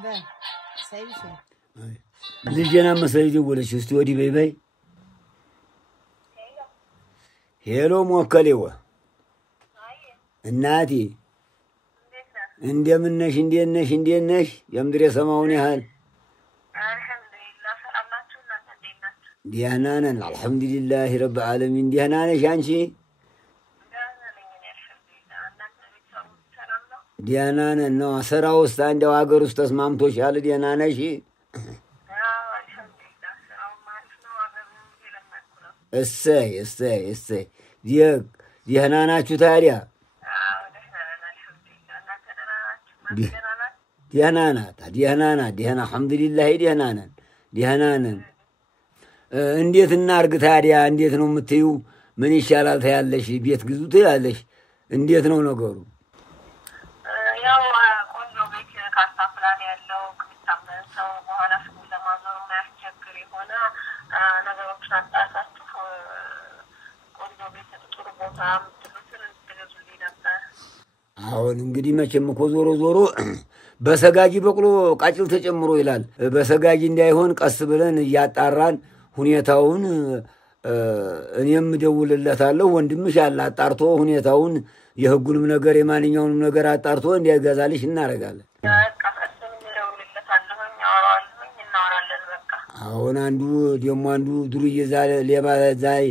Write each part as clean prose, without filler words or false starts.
ده سايبه ልጅና መሰለኝ ወለሽ እስቲ ወዲ በይ ሄሎ ሞከሌው እናቲ እንደምነሽ እንደነሽ የምድር የሰማውን ያህል አልሐምዱሊላህ ሰላም ናችሁ እናንተ እንዴት ናችሁ ደህና ነን አልሐምዱሊላህ ረብ ዓለሚን ደህና ነሽ አንቺ ደህና ነን ነው ስራው ውስጥ እንደው ሀገር ውስጥ ተስማምቶሻል ደህና ነሽ እሰይ ደህና ናችሁ ታዲያ ደህና አልሐምዱሊላህ ደህና ነን እንዴት እናርግ ታዲያ እንዴት ነው የምትዩ ምን ይሻላል ታያለሽ ቤት ግዙ ታያለሽ እንዴት ነው ነገሩ ያው ቆንጆ ቤት ካርታ ፕላን ያለው ከታመን ሰው በኋላ ስሙን ለማዞር ማያስቸግር የሆነ ነገሮችን አጣጣችሁ ቆንጆ ቤት ጥሩ ቦታ ምትሉትን ትገዙልኝ ነበር አሁን እንግዲህ መቼም እኮ ዞሮ በሰጋጂ በቅሎ ቃጭል ተጨምሮ ይላል በሰጋጂ እንዳይሆን ቀስ ብለን ያጣራን ሁኔታውን እኔም ደውልለታለሁ ወንድምሽ ያለ አጣርቶ ሁኔታውን የህጉንም ነገር የማንኛውንም ነገር አጣርቶ እንዲያገዛልሽ እናረጋለን አሁን አንዱ ድሩዬ ሌባ ዛይ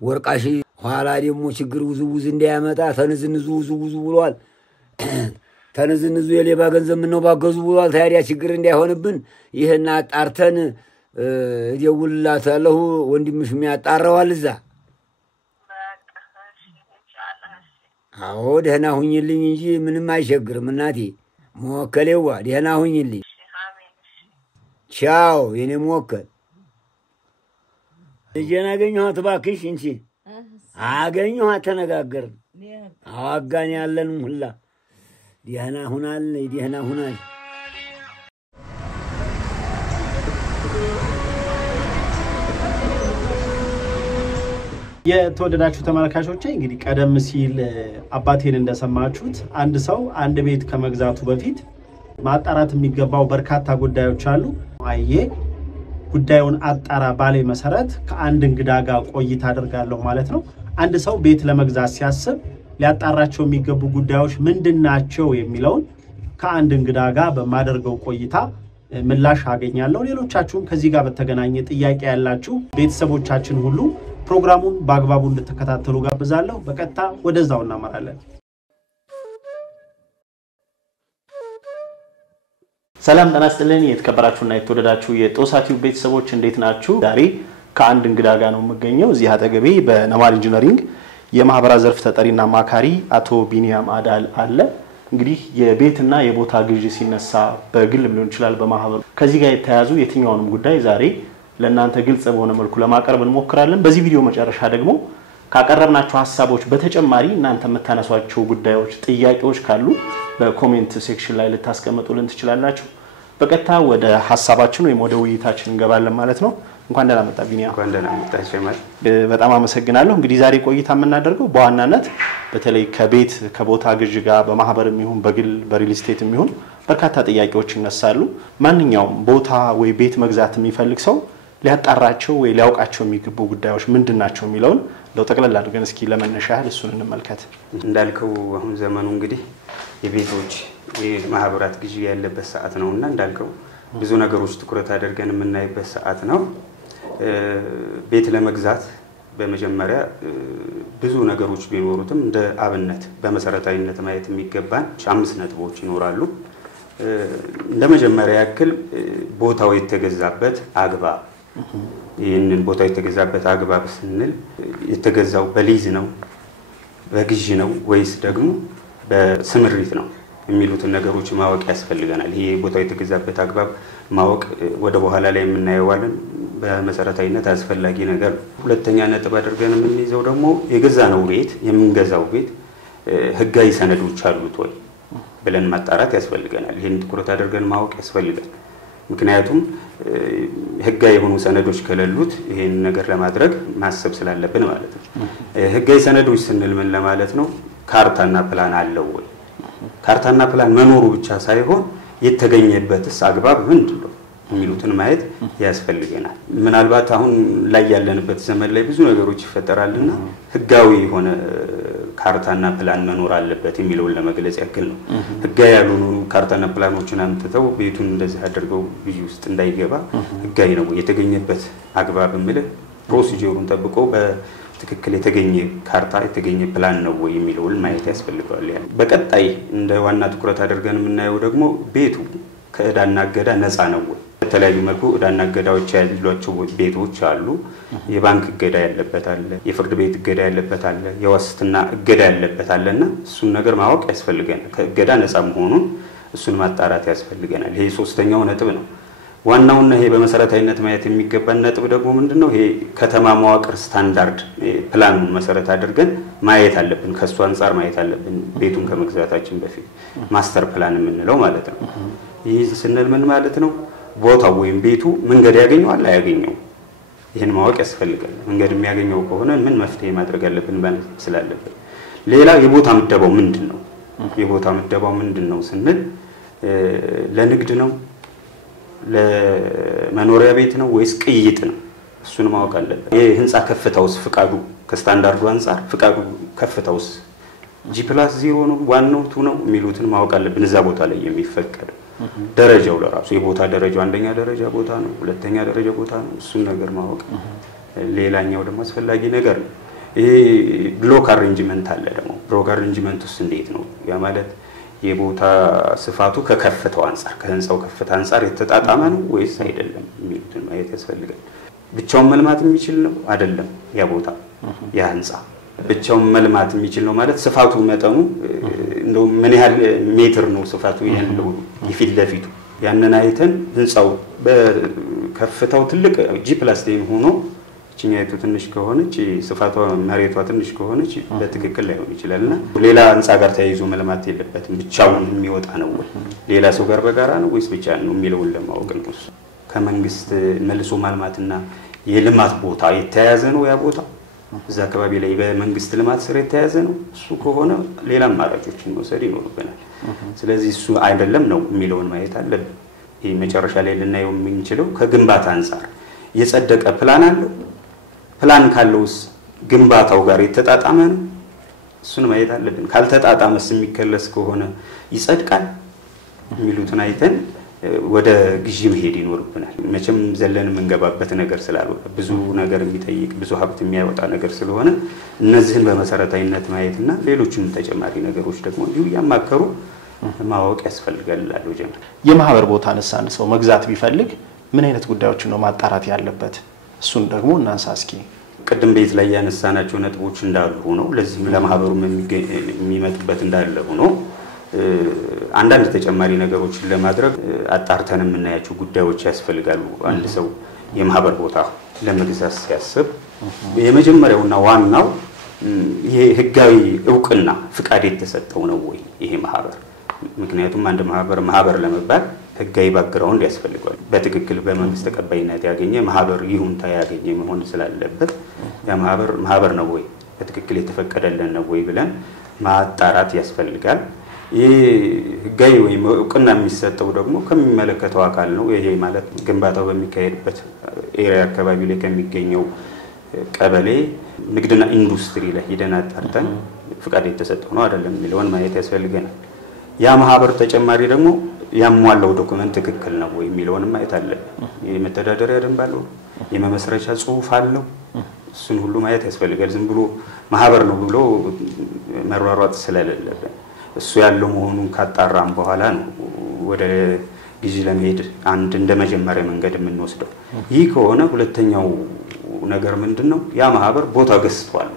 ወርቃሽ ኋላ ደግሞ ችግር ውዝውዝ እንዳያመጣ ተነዝንዙ ብሏል ተነዝንዙ የሌባ ገንዘብ ምን ነው ባገዙ ብሏል ታዲያ ችግር እንዳይሆንብን ይሄን አጣርተን ደውልላታለሁ ወንድምሽ የሚያጣራዋል እዛ አዎ ደህና ሁኝልኝ እንጂ ምንም አይቸግርም እናቴ ሞከሌዋ ደህና ሁኝልኝ ቻው የኔ ሞከል ልጄን አገኘኋት እባክሽ እንቺ አገኘኋት ተነጋገርን አዋጋን ያለን ሁላ ደህና ሁናል የተወደዳችሁ ተመልካቾቼ እንግዲህ ቀደም ሲል አባቴን እንደሰማችሁት አንድ ሰው አንድ ቤት ከመግዛቱ በፊት ማጣራት የሚገባው በርካታ ጉዳዮች አሉ አይዬ ጉዳዩን አጣራ ባለ መሰረት ከአንድ እንግዳ ጋር ቆይታ አደርጋለሁ ማለት ነው አንድ ሰው ቤት ለመግዛት ሲያስብ ሊያጣራቸው የሚገቡ ጉዳዮች ምንድናቸው የሚለውን ከአንድ እንግዳ ጋር በማደርገው ቆይታ ምላሽ አገኛለሁ ሌሎቻችሁም ከዚህ ጋር በተገናኘ ጥያቄ ያላችሁ ቤተሰቦቻችን ሁሉ ፕሮግራሙን በአግባቡ እንድትከታተሉ ጋብዛለሁ በቀጥታ ወደዛው እናመራለን ሰላም ተናስተልን የተከበራችሁና የተወደዳችሁ የጦሳቲው ቤተሰቦች እንዴት ናችሁ ዛሬ ከአንድ እንግዳ ጋር ነው የምገኘው እዚህ አጠገቤ በነማል ኢንጂነሪንግ የማህበራ ዘርፍ ተጠሪና ማካሪ አቶ ቢኒያም አዳል አለ እንግዲህ የቤትና የቦታ ግዢ ሲነሳ በግል ሊሆን ይችላል በማህበር ከዚህ ጋር የተያዙ የትኛውንም ጉዳይ ዛሬ ለእናንተ ግልጽ በሆነ መልኩ ለማቀርብ እንሞክራለን በዚህ ቪዲዮ መጨረሻ ደግሞ ካቀረብናችሁ ሐሳቦች በተጨማሪ እናንተ መታነሷቸው ጉዳዮች ጥያቄዎች ካሉ በኮሜንት ሴክሽን ላይ ልታስቀምጡልን ትችላላችሁ በቀጥታ ወደ ሐሳባችን ወይም ወደ ውይይታችን እንገባለን ማለት ነው እንኳን ደህና መጣ ቢኒያ እንኳን ደህና መጣሽ ጀማል በጣም አመሰግናለሁ እንግዲህ ዛሬ ቆይታ የምናደርገው በዋናነት በተለይ ከቤት ከቦታ ግዢ ጋር በማህበርም ይሁን በግል በሪል ስቴትም ይሁን በርካታ ጥያቄዎች ይነሳሉ ማንኛውም ቦታ ወይ ቤት መግዛት የሚፈልግ ሰው ሊያጣራቸው ወይ ሊያውቃቸው የሚገቡ ጉዳዮች ምንድናቸው የሚለውን ለጠቅላላ አድርገን እስኪ ለመነሻ ያህል እሱን እንመልከት እንዳልከው አሁን ዘመኑ እንግዲህ የቤቶች የማህበራት ግዢ ያለበት ሰዓት ነውና እንዳልከው ብዙ ነገሮች ትኩረት አድርገን የምናይበት ሰዓት ነው ቤት ለመግዛት በመጀመሪያ ብዙ ነገሮች ቢኖሩትም እንደ አብነት በመሰረታዊነት ማየት የሚገባን 5 ነጥቦች ይኖራሉ እንደመጀመሪያ ያክል ቦታው የተገዛበት አግባብ ይሄንን ቦታው የተገዛበት አግባብ ስንል የተገዛው በሊዝ ነው በግዢ ነው ወይስ ደግሞ በስምሪት ነው የሚሉትን ነገሮች ማወቅ ያስፈልገናል ይሄ ቦታው የተገዛበት አግባብ ማወቅ ወደ በኋላ ላይ የምናየዋለን በመሰረታዊነት አስፈላጊ ነገር ሁለተኛ ነጥብ አድርገን የምንይዘው ደግሞ የገዛነው ቤት የምንገዛው ቤት ህጋዊ ሰነዶች አሉት ወይ ብለን ማጣራት ያስፈልገናል ይሄን ትኩረት አድርገን ማወቅ ያስፈልጋል ምክንያቱም ህጋዊ የሆኑ ሰነዶች ከሌሉት ይሄን ነገር ለማድረግ ማሰብ ስላለብን ማለት ነው ህጋዊ ሰነዶች ስንል ምን ለማለት ነው ካርታና ፕላን አለው ወይ ካርታና ፕላን መኖሩ ብቻ ሳይሆን የተገኘበትስ አግባብ ምንድነው የሚሉትን ማየት ያስፈልገናል። ምናልባት አሁን ላይ ያለንበት ዘመን ላይ ብዙ ነገሮች ይፈጠራልና ህጋዊ የሆነ ካርታና ፕላን መኖር አለበት የሚለውን ለመግለጽ ያክል ነው። ህጋዊ ያልሆኑ ካርታና ፕላኖችን አምጥተው ቤቱን እንደዚህ አድርገው ልጅ ውስጥ እንዳይገባ ህጋዊ ነው የተገኘበት አግባብ ማለት ፕሮሲጀሩን ጠብቆ በትክክል የተገኘ ካርታ የተገኘ ፕላን ነው ወይ የሚለውን ማየት ያስፈልጋል። በቀጣይ እንደ ዋና ትኩረት አድርገን የምናየው ደግሞ ቤቱ ከዕዳና እገዳ ነፃ ነው ወይ? በተለያዩ መልኩ ዕዳና እገዳዎች ያሏቸው ቤቶች አሉ። የባንክ እገዳ ያለበት አለ፣ የፍርድ ቤት እገዳ ያለበት አለ፣ የዋስትና እገዳ ያለበት አለና እሱን ነገር ማወቅ ያስፈልገናል። ከእገዳ ነፃ መሆኑን እሱን ማጣራት ያስፈልገናል። ይሄ ሶስተኛው ነጥብ ነው። ዋናውና ይሄ በመሰረታዊነት ማየት የሚገባን ነጥብ ደግሞ ምንድነው? ይሄ ከተማ መዋቅር ስታንዳርድ ፕላኑን መሰረት አድርገን ማየት አለብን። ከሱ አንፃር ማየት አለብን። ቤቱን ከመግዛታችን በፊት ማስተር ፕላን የምንለው ማለት ነው። ይህ ስንል ምን ማለት ነው? ቦታው ወይም ቤቱ መንገድ ያገኘዋል አያገኘው? ይሄን ማወቅ ያስፈልጋል። መንገድ የሚያገኘው ከሆነ ምን መፍትሄ ማድረግ አለብን ማለት ስላለብን። ሌላ የቦታ ምደባው ምንድነው? የቦታ ምደባው ምንድነው ስንል ለንግድ ነው ለመኖሪያ ቤት ነው ወይስ ቅይጥ ነው? እሱን ማወቅ አለብን። የህንጻ ከፍታውስ ፍቃዱ ከስታንዳርዱ አንፃር ፍቃዱ ከፍታውስ G+0 ነው 1 ነው 2 ነው የሚሉትን ማወቅ አለብን። እዛ ቦታ ላይ የሚፈቀደው ደረጃው ለራሱ የቦታ ደረጃው አንደኛ ደረጃ ቦታ ነው ሁለተኛ ደረጃ ቦታ ነው። እሱን ነገር ማወቅ ሌላኛው ደግሞ አስፈላጊ ነገር ነው። ይሄ ብሎክ አሬንጅመንት አለ ደግሞ ብሎክ አሬንጅመንቱስ እንዴት ነው? ያ ማለት የቦታ ስፋቱ ከከፍታው አንፃር ከህንጻው ከፍታ አንፃር የተጣጣመ ነው ወይስ አይደለም የሚሉትን ማየት ያስፈልጋል። ብቻውን መልማት የሚችል ነው አይደለም? ያ ቦታ ያ ህንጻ ብቻውን መልማት የሚችል ነው ማለት ስፋቱ መጠኑ እንደው ምን ያህል ሜትር ነው ስፋቱ ያለው ይፊት ለፊቱ ያንን አይተን ህንጻው በከፍታው ትልቅ G+10 ሆኖ እቺኛይቱ ትንሽ ከሆነች ስፋቷ መሬቷ ትንሽ ከሆነች በትክክል ላይሆን ይችላልና ሌላ ህንጻ ጋር ተያይዞ መልማት የለበትም። ብቻውን የሚወጣ ነው ወይ ሌላ ሰው ጋር በጋራ ነው ወይስ ብቻ ነው የሚለውን ለማወቅ ነው። ከመንግስት መልሶ ማልማትና የልማት ቦታ የተያያዘ ነው ያ ቦታ እዛ አካባቢ ላይ በመንግስት ልማት ስር የተያያዘ ነው። እሱ ከሆነ ሌላ አማራጮችን መውሰድ ይኖርብናል። ስለዚህ እሱ አይደለም ነው የሚለውን ማየት አለብን። ይሄ መጨረሻ ላይ ልናየው የምንችለው ከግንባታ አንፃር የጸደቀ ፕላን አለው። ፕላን ካለውስ ግንባታው ጋር የተጣጣመ ነው። እሱን ማየት አለብን። ካልተጣጣመስ የሚከለስ ከሆነ ይጸድቃል የሚሉትን አይተን ወደ ግዢ መሄድ ይኖርብናል። መቼም ዘለን የምንገባበት ነገር ስላልሆነ ብዙ ነገር የሚጠይቅ ብዙ ሀብት የሚያወጣ ነገር ስለሆነ እነዚህን በመሰረታዊነት ማየትና ሌሎችንም ተጨማሪ ነገሮች ደግሞ እንዲሁ ያማከሩ ማወቅ ያስፈልጋል ይላል ጀማል። የማህበር ቦታ ነሳን ሰው መግዛት ቢፈልግ ምን አይነት ጉዳዮችን ነው ማጣራት ያለበት? እሱን ደግሞ እናንሳ እስኪ። ቅድም ቤት ላይ ያነሳናቸው ነጥቦች እንዳሉ ነው ለዚህም ለማህበሩ የሚመጥበት እንዳለ ሆኖ አንዳንድ ተጨማሪ ነገሮችን ለማድረግ አጣርተን የምናያቸው ጉዳዮች ያስፈልጋሉ። አንድ ሰው የማህበር ቦታ ለመግዛት ሲያስብ የመጀመሪያውና ዋናው ይሄ ህጋዊ ዕውቅና ፍቃድ የተሰጠው ነው ወይ ይሄ ማህበር? ምክንያቱም አንድ ማህበር ለመባል ህጋዊ ባክግራውንድ ያስፈልጋል። በትክክል በመንግስት ተቀባይነት ያገኘ ማህበር ይሁንታ ያገኘ መሆን ስላለበት ያ ማህበር ነው ወይ በትክክል የተፈቀደልን ነው ወይ ብለን ማጣራት ያስፈልጋል። ይሄ ህጋዊ ወይ ዕውቅና የሚሰጠው ደግሞ ከሚመለከተው አካል ነው። ይሄ ማለት ግንባታው በሚካሄድበት ኤሪያ አካባቢ ላይ ከሚገኘው ቀበሌ ንግድና ኢንዱስትሪ ላይ ሄደን አጣርተን ፍቃድ የተሰጠው ነው አይደለም የሚለውን ማየት ያስፈልገናል። ያ ማህበር ተጨማሪ ደግሞ ያሟላው ዶክመንት ትክክል ነው ወይ የሚለውን ማየት አለብን። የመተዳደሪያ ደንብ አለው፣ የመመስረቻ ጽሁፍ አለው። እሱን ሁሉ ማየት ያስፈልጋል። ዝም ብሎ ማህበር ነው ብሎ መሯሯጥ ስለሌለብን እሱ ያለው መሆኑን ካጣራም በኋላ ነው ወደ ግዢ ለመሄድ አንድ እንደመጀመሪያ መንገድ የምንወስደው። ይህ ከሆነ ሁለተኛው ነገር ምንድነው? ያ ማህበር ቦታ ገዝቷል።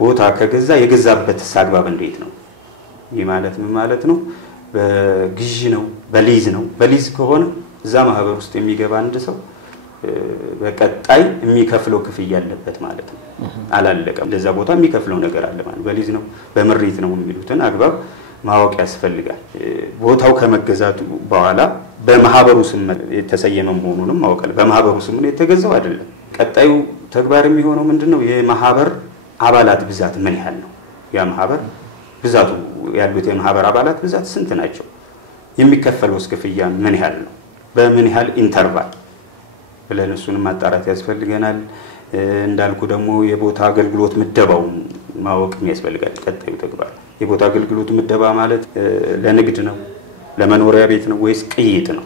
ቦታ ከገዛ የገዛበት አግባብ እንዴት ነው? ይህ ማለት ምን ማለት ነው? በግዢ ነው በሊዝ ነው? በሊዝ ከሆነ እዛ ማህበር ውስጥ የሚገባ አንድ ሰው በቀጣይ የሚከፍለው ክፍያ ያለበት ማለት ነው። አላለቀም። ለዛ ቦታ የሚከፍለው ነገር አለ ማለት በሊዝ ነው በምሪት ነው የሚሉትን አግባብ ማወቅ ያስፈልጋል። ቦታው ከመገዛቱ በኋላ በማህበሩ ስም የተሰየመ መሆኑንም ማወቅ አለ። በማህበሩ ስም ነው የተገዛው አይደለም። ቀጣዩ ተግባር የሚሆነው ምንድነው? የማህበር አባላት ብዛት ምን ያህል ነው? ያ ማህበር ብዛቱ ያሉት የማህበር አባላት ብዛት ስንት ናቸው? የሚከፈለው ክፍያ ምን ያህል ነው፣ በምን ያህል ኢንተርቫል ብለን እሱንም ማጣራት ያስፈልገናል። እንዳልኩ ደግሞ የቦታ አገልግሎት ምደባውን ማወቅ ያስፈልጋል። ቀጣዩ ተግባር የቦታ አገልግሎት ምደባ ማለት ለንግድ ነው፣ ለመኖሪያ ቤት ነው ወይስ ቅይጥ ነው?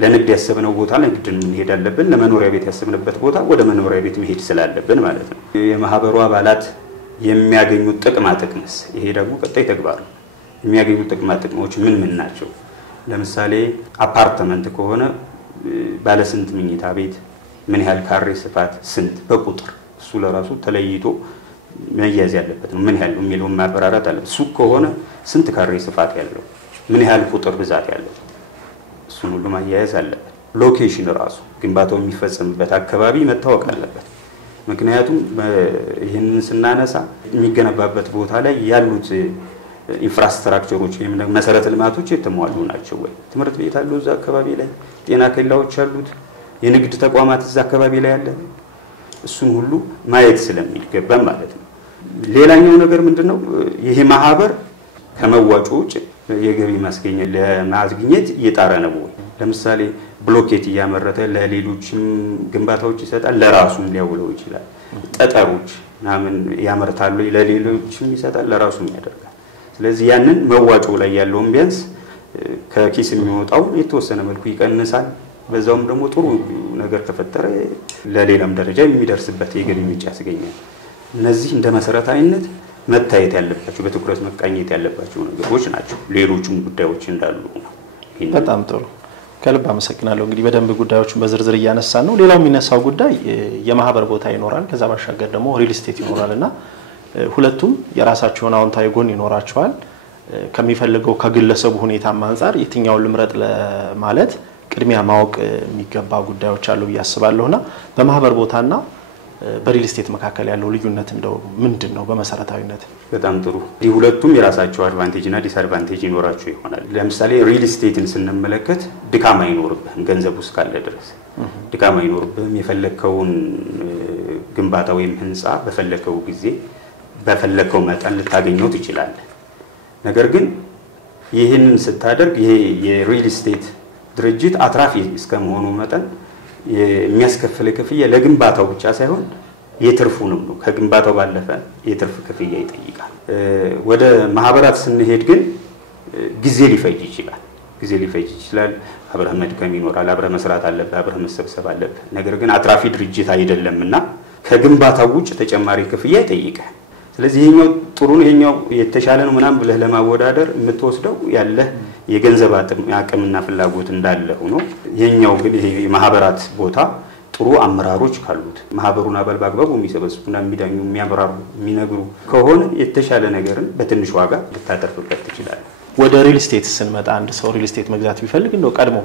ለንግድ ያሰብነው ቦታ ለንግድ መሄድ አለብን፣ ለመኖሪያ ቤት ያሰብንበት ቦታ ወደ መኖሪያ ቤት መሄድ ስላለብን ማለት ነው። የማህበሩ አባላት የሚያገኙት ጥቅማ ጥቅምስ? ይሄ ደግሞ ቀጣይ ተግባር ነው። የሚያገኙት ጥቅማ ጥቅሞች ምን ምን ናቸው? ለምሳሌ አፓርትመንት ከሆነ ባለ ስንት መኝታ ቤት፣ ምን ያህል ካሬ ስፋት፣ ስንት በቁጥር እሱ ለራሱ ተለይቶ መያዝ ያለበት ነው። ምን ያህል ነው የሚለውን ማብራራት አለ። ሱቅ ከሆነ ስንት ካሬ ስፋት ያለው፣ ምን ያህል ቁጥር ብዛት ያለው እሱን ሁሉ ማያያዝ አለበት። ሎኬሽን ራሱ ግንባታው የሚፈጸምበት አካባቢ መታወቅ አለበት። ምክንያቱም ይህንን ስናነሳ የሚገነባበት ቦታ ላይ ያሉት ኢንፍራስትራክቸሮች ወይም መሰረተ ልማቶች የተሟሉ ናቸው ወይ? ትምህርት ቤት አለው እዛ አካባቢ ላይ፣ ጤና ኬላዎች አሉት፣ የንግድ ተቋማት እዛ አካባቢ ላይ አለ። እሱን ሁሉ ማየት ስለሚገባ ማለት ነው። ሌላኛው ነገር ምንድነው? ይሄ ማህበር ከመዋጮ ውጭ የገቢ ማስገኛ ለማግኘት እየጣረ ነው ወይ? ለምሳሌ ብሎኬት እያመረተ ለሌሎችም ግንባታዎች ይሰጣል፣ ለራሱም ሊያውለው ይችላል። ጠጠሮች ምናምን ያመርታሉ፣ ለሌሎችም ይሰጣል፣ ለራሱም ያደርጋል። ስለዚህ ያንን መዋጮ ላይ ያለውን ቢያንስ ከኪስ የሚወጣው የተወሰነ መልኩ ይቀንሳል። በዛውም ደግሞ ጥሩ ነገር ከፈጠረ ለሌላም ደረጃ የሚደርስበት የገቢ ምንጭ ያስገኛል። እነዚህ እንደ መሰረታዊነት መታየት ያለባቸው በትኩረት መቃኘት ያለባቸው ነገሮች ናቸው። ሌሎችም ጉዳዮች እንዳሉ ነው። በጣም ጥሩ ከልብ አመሰግናለሁ። እንግዲህ በደንብ ጉዳዮችን በዝርዝር እያነሳን ነው። ሌላው የሚነሳው ጉዳይ የማህበር ቦታ ይኖራል፣ ከዛ ባሻገር ደግሞ ሪል ስቴት ይኖራልና ሁለቱም የራሳቸውን አዎንታዊ ጎን ይኖራቸዋል። ከሚፈልገው ከግለሰቡ ሁኔታም አንፃር የትኛውን ልምረጥ ለማለት ቅድሚያ ማወቅ የሚገባ ጉዳዮች አሉ ያስባለሁና በማህበር ቦታና በሪል ስቴት መካከል ያለው ልዩነት እንደው ምንድነው በመሰረታዊነት? በጣም ጥሩ። ሁለቱም የራሳቸው አድቫንቴጅ እና ዲስአድቫንቴጅ ይኖራቸው ይሆናል። ለምሳሌ ሪል ስቴትን ስንመለከት ድካም አይኖርብህም፣ ገንዘብ ውስጥ ካለ ድረስ ድካም አይኖርብህም። የፈለከውን ግንባታ ወይም ህንጻ በፈለከው ጊዜ በፈለከው መጠን ልታገኘው ትችላለህ። ነገር ግን ይህንን ስታደርግ ይሄ የሪል ስቴት ድርጅት አትራፊ እስከመሆኑ መጠን የሚያስከፍል ክፍያ ለግንባታው ብቻ ሳይሆን የትርፉንም ነው። ከግንባታው ባለፈ የትርፍ ክፍያ ይጠይቃል። ወደ ማህበራት ስንሄድ ግን ጊዜ ሊፈጅ ይችላል። አብረህ መድከም ይኖራል። አብረህ መስራት አለብህ፣ አብረህ መሰብሰብ አለብህ። ነገር ግን አትራፊ ድርጅት አይደለምና ከግንባታው ውጭ ተጨማሪ ክፍያ ይጠይቃል። ስለዚህ ይሄኛው ጥሩ ነው ይሄኛው የተሻለ ነው ምናምን ብለህ ለማወዳደር የምትወስደው ያለህ የገንዘብ አቅምና ፍላጎት እንዳለ ሆኖ ይሄኛው ግን ይሄ ማህበራት ቦታ ጥሩ አመራሮች ካሉት ማህበሩን አባል ባግባቡ የሚሰበስቡና የሚዳኙ የሚያበራሩ የሚነግሩ ከሆነ የተሻለ ነገርን በትንሽ ዋጋ ልታተርፍበት ትችላለህ። ወደ ሪል ስቴት ስንመጣ አንድ ሰው ሪል ስቴት መግዛት ቢፈልግ እንደው ቀድሞ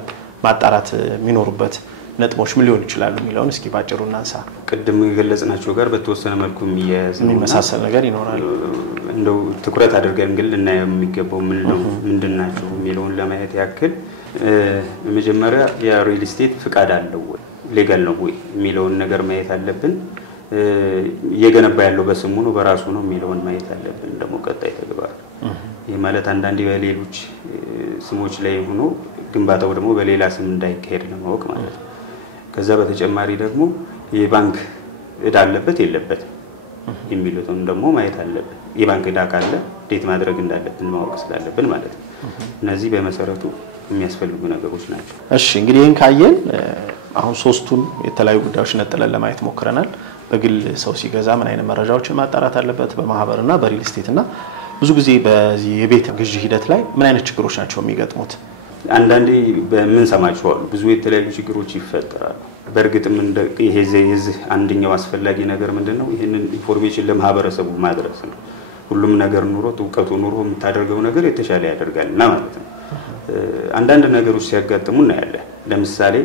ማጣራት የሚኖርበት ነጥቦች ምን ሊሆን ይችላሉ የሚለውን እስኪ ባጭሩ እናንሳ። ቅድም የገለጽናቸው ጋር በተወሰነ መልኩ የሚመሳሰል ነገር ይኖራል። እንደው ትኩረት አድርገን ግን ልናየው የሚገባው ምንድናቸው የሚለውን ለማየት ያክል መጀመሪያ የሪል ስቴት ፍቃድ አለው ወይ ሌጋል ነው ወይ የሚለውን ነገር ማየት አለብን። እየገነባ ያለው በስሙ ነው በራሱ ነው የሚለውን ማየት አለብን። ደግሞ ቀጣይ ተግባር ይሄ ማለት አንዳንዴ በሌሎች ስሞች ላይ ሆኖ ግንባታው ደግሞ በሌላ ስም እንዳይካሄድ ለማወቅ ማለት ነው። ከዛ በተጨማሪ ደግሞ የባንክ እዳ አለበት የለበትም የሚሉትን ደግሞ ማየት አለብን። የባንክ እዳ ካለ እንዴት ማድረግ እንዳለብን ማወቅ ስላለብን ማለት ነው። እነዚህ በመሰረቱ የሚያስፈልጉ ነገሮች ናቸው። እሺ እንግዲህ ይሄን ካየን አሁን ሶስቱን የተለያዩ ጉዳዮች ነጥለን ለማየት ሞክረናል። በግል ሰው ሲገዛ ምን አይነት መረጃዎችን ማጣራት አለበት፣ በማህበርና በሪል ስቴትና ብዙ ጊዜ በዚህ የቤት ግዢ ሂደት ላይ ምን አይነት ችግሮች ናቸው የሚገጥሙት? አንዳንዴ በመንሰማቸው አሉ ብዙ የተለያዩ ችግሮች ይፈጠራሉ። በእርግጥም ይሄ አንደኛው አስፈላጊ ነገር ምንድነው? ይሄንን ኢንፎርሜሽን ለማህበረሰቡ ማድረስ ነው። ሁሉም ነገር ኑሮ ጥውቀቱ ኑሮ የምታደርገው ነገር የተሻለ ያደርጋልና ማለት ነው። አንዳንድ ነገሮች ሲያጋጥሙ እናያለን። ለምሳሌ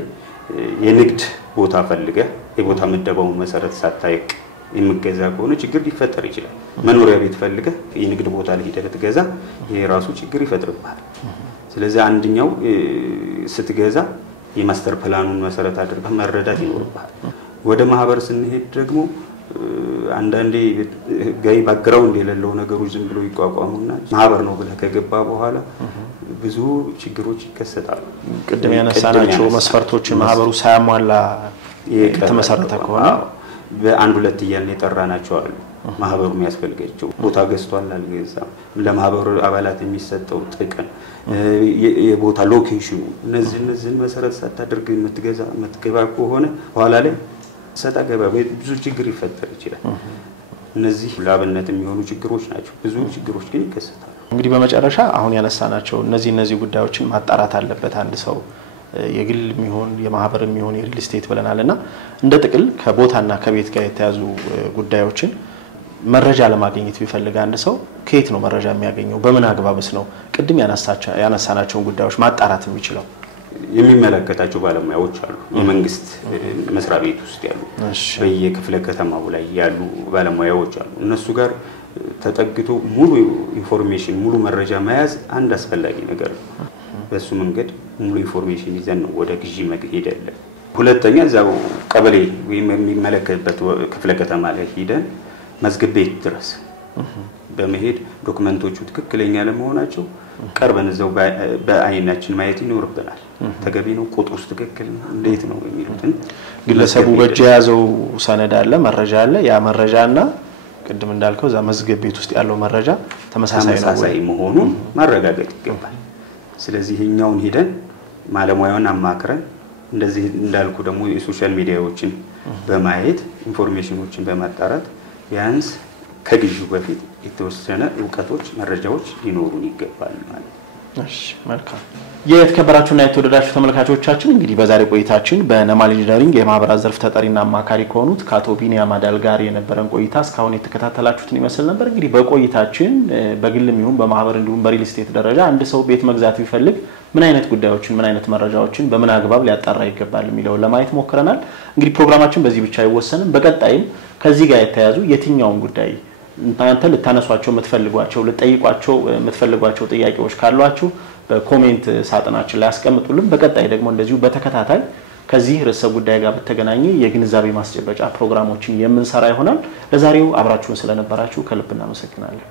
የንግድ ቦታ ፈልገህ የቦታ ምደባውን መሰረት ሳታይቅ የምትገዛ ከሆነ ችግር ሊፈጠር ይችላል። መኖሪያ ቤት ፈልገህ የንግድ ቦታ ላይ ሄደህ ትገዛ ይሄ ራሱ ችግር ይፈጥርብሃል። ስለዚህ አንደኛው ስትገዛ የማስተር ፕላኑን መሰረት አድርገህ መረዳት ይኖርብሃል። ወደ ማህበር ስንሄድ ደግሞ አንዳንዴ ህጋዊ ባክግራውንድ የሌለው ነገሮች ዝም ብሎ ይቋቋሙና ማህበር ነው ብለህ ከገባ በኋላ ብዙ ችግሮች ይከሰታሉ። ቅድም ያነሳናቸው መስፈርቶችን ማህበሩ ሳያሟላ የተመሰረተ ከሆነ በአንድ ሁለት እያልን የጠራናቸው አሉ። ማህበሩ የሚያስፈልጋቸው ቦታ ገዝቷል አልገዛም፣ ለማህበሩ አባላት የሚሰጠው ጥቅም፣ የቦታ ሎኬሽኑ እነዚህን መሰረት ሳታደርግ የምትገባ ከሆነ በኋላ ላይ ሰጣ ገባ ብዙ ችግር ይፈጠር ይችላል። እነዚህ ለአብነት የሚሆኑ ችግሮች ናቸው። ብዙ ችግሮች ግን ይከሰታሉ። እንግዲህ በመጨረሻ አሁን ያነሳናቸው እነዚህ ጉዳዮችን ማጣራት አለበት አንድ ሰው የግል የሚሆን የማህበር የሚሆን የሪል ስቴት ብለናልና እንደ ጥቅል ከቦታና ከቤት ጋር የተያዙ ጉዳዮችን መረጃ ለማግኘት ቢፈልግ አንድ ሰው ከየት ነው መረጃ የሚያገኘው? በምን አግባብስ ነው ቅድም ያነሳናቸውን ጉዳዮች ማጣራት የሚችለው? የሚመለከታቸው ባለሙያዎች አሉ። የመንግስት መስሪያ ቤት ውስጥ ያሉ በየክፍለ ከተማው ላይ ያሉ ባለሙያዎች አሉ። እነሱ ጋር ተጠግቶ ሙሉ ኢንፎርሜሽን ሙሉ መረጃ መያዝ አንድ አስፈላጊ ነገር ነው። በሱ መንገድ ሙሉ ኢንፎርሜሽን ይዘን ነው ወደ ግዢ መሄድ ያለ። ሁለተኛ እዛው ቀበሌ ወይም የሚመለከትበት ክፍለ ከተማ ላይ ሄደን መዝገብ ቤት ድረስ በመሄድ ዶክመንቶቹ ትክክለኛ ለመሆናቸው ቀርበን እዛው በአይናችን ማየት ይኖርብናል። ተገቢ ነው፣ ቁጥሩስ ትክክል ነው፣ እንዴት ነው የሚሉትን ግለሰቡ በእጅ የያዘው ሰነድ አለ፣ መረጃ አለ። ያ መረጃና ቅድም እንዳልከው እዛ መዝገብ ቤት ውስጥ ያለው መረጃ ተመሳሳይ መሆኑን ማረጋገጥ ይገባል። ስለዚህ እኛውን ሄደን ባለሙያውን አማክረን እንደዚህ እንዳልኩ ደግሞ የሶሻል ሚዲያዎችን በማየት ኢንፎርሜሽኖችን በማጣራት ቢያንስ ከግዢው በፊት የተወሰነ ዕውቀቶች መረጃዎች ሊኖሩን ይገባል ማለት ነው። እሺ መልካም። የተከበራችሁና የተወደዳችሁ ተመልካቾቻችን እንግዲህ በዛሬ ቆይታችን በነማል ኢንጂነሪንግ የማህበራት ዘርፍ ተጠሪና አማካሪ ከሆኑት ከአቶ ቢኒያም አዳል ጋር የነበረን ቆይታ እስካሁን የተከታተላችሁትን ይመስል ነበር። እንግዲህ በቆይታችን በግልም ይሁን በማህበር እንዲሁም በሪል ስቴት ደረጃ አንድ ሰው ቤት መግዛት ቢፈልግ ምን አይነት ጉዳዮችን ምን አይነት መረጃዎችን በምን አግባብ ሊያጣራ ይገባል የሚለው ለማየት ሞክረናል። እንግዲህ ፕሮግራማችን በዚህ ብቻ አይወሰንም። በቀጣይም ከዚህ ጋር የተያዙ የትኛውን ጉዳይ እናንተ ልታነሷቸው የምትፈልጓቸው ልጠይቋቸው የምትፈልጓቸው ጥያቄዎች ካሏችሁ በኮሜንት ሳጥናችን ላይ አስቀምጡልን። በቀጣይ ደግሞ እንደዚሁ በተከታታይ ከዚህ ርዕሰ ጉዳይ ጋር በተገናኘ የግንዛቤ ማስጨበጫ ፕሮግራሞችን የምንሰራ ይሆናል። ለዛሬው አብራችሁን ስለነበራችሁ ከልብ እናመሰግናለን።